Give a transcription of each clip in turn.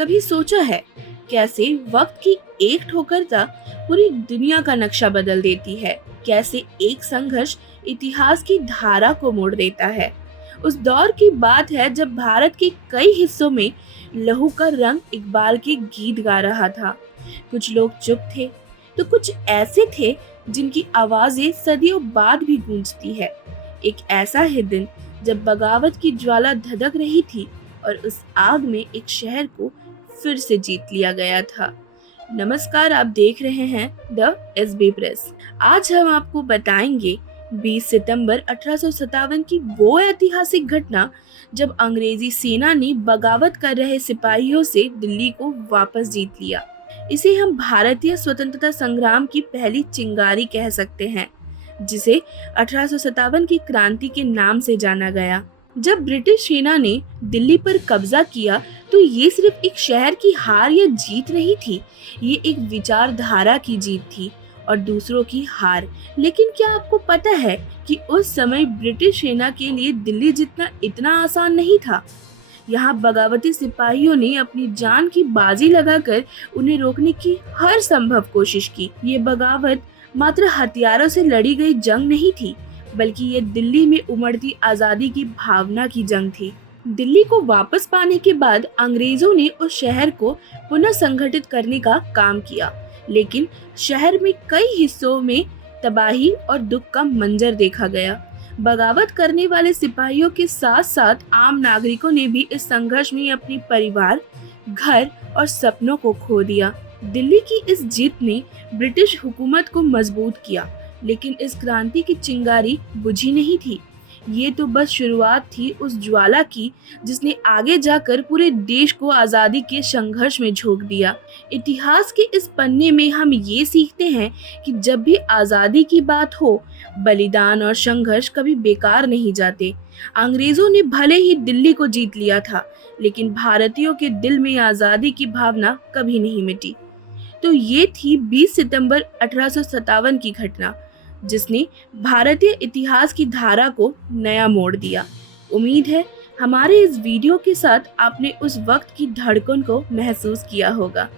कभी सोचा है कैसे वक्त की एक ठोकरता पूरी दुनिया का नक्शा बदल देती है? कैसे एक संघर्ष इतिहास की धारा को मोड़ देता है? उस दौर की बात है जब भारत के कई हिस्सों में लहू का रंग इकबाल के गीत गा रहा था। कुछ लोग चुप थे तो कुछ ऐसे थे जिनकी आवाजें सदियों बाद भी गूंजती है। एक ऐसा ही दिन जब बगावत की ज्वाला धधक रही थी और उस आग में एक शहर को फिर से जीत लिया गया था। नमस्कार, आप देख रहे हैं द एसबी प्रेस। आज हम आपको बताएंगे 20 सितंबर 1857 की वो ऐतिहासिक घटना जब अंग्रेजी सेना ने बगावत कर रहे सिपाहियों से दिल्ली को वापस जीत लिया। इसे हम भारतीय स्वतंत्रता संग्राम की पहली चिंगारी कह सकते हैं, जिसे 1857 की क्रांति के नाम से जाना गया। जब ब्रिटिश सेना ने दिल्ली पर कब्जा किया तो ये सिर्फ एक शहर की हार या जीत नहीं थी, ये एक विचारधारा की जीत थी और दूसरों की हार। लेकिन क्या आपको पता है कि उस समय ब्रिटिश सेना के लिए दिल्ली जीतना इतना आसान नहीं था? यहाँ बगावती सिपाहियों ने अपनी जान की बाजी लगाकर उन्हें रोकने की हर संभव कोशिश की। ये बगावत मात्र हथियारों से लड़ी गई जंग नहीं थी, बल्कि ये दिल्ली में उमड़ती आजादी की भावना की जंग थी। दिल्ली को वापस पाने के बाद अंग्रेजों ने उस शहर को पुनः संगठित करने का काम किया, लेकिन शहर में कई हिस्सों में तबाही और दुख का मंजर देखा गया। बगावत करने वाले सिपाहियों के साथ साथ आम नागरिकों ने भी इस संघर्ष में अपनी परिवार, घर और सपनों को खो दिया। दिल्ली की इस जीत ने ब्रिटिश हुकूमत को मजबूत किया, लेकिन इस क्रांति की चिंगारी बुझी नहीं थी। ये तो बस शुरुआत थी उस ज्वाला की जिसने आगे जाकर पूरे देश को आज़ादी के संघर्ष में झोंक दिया। इतिहास के इस पन्ने में हम ये सीखते हैं कि जब भी आज़ादी की बात हो, बलिदान और संघर्ष कभी बेकार नहीं जाते। अंग्रेजों ने भले ही दिल्ली को जीत लिया था, लेकिन भारतीयों के दिल में आज़ादी की भावना कभी नहीं मिटी। तो ये थी 20 सितंबर 1857 की घटना, जिसने भारतीय इतिहास की धारा को नया मोड़ दिया। उम्मीद है हमारे इस वीडियो के साथ आपने उस वक्त की धड़कन को महसूस किया होगा।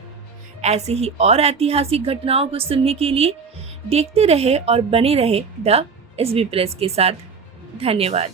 ऐसी ही और ऐतिहासिक घटनाओं को सुनने के लिए देखते रहे और बने रहे द एसबी प्रेस के साथ। धन्यवाद।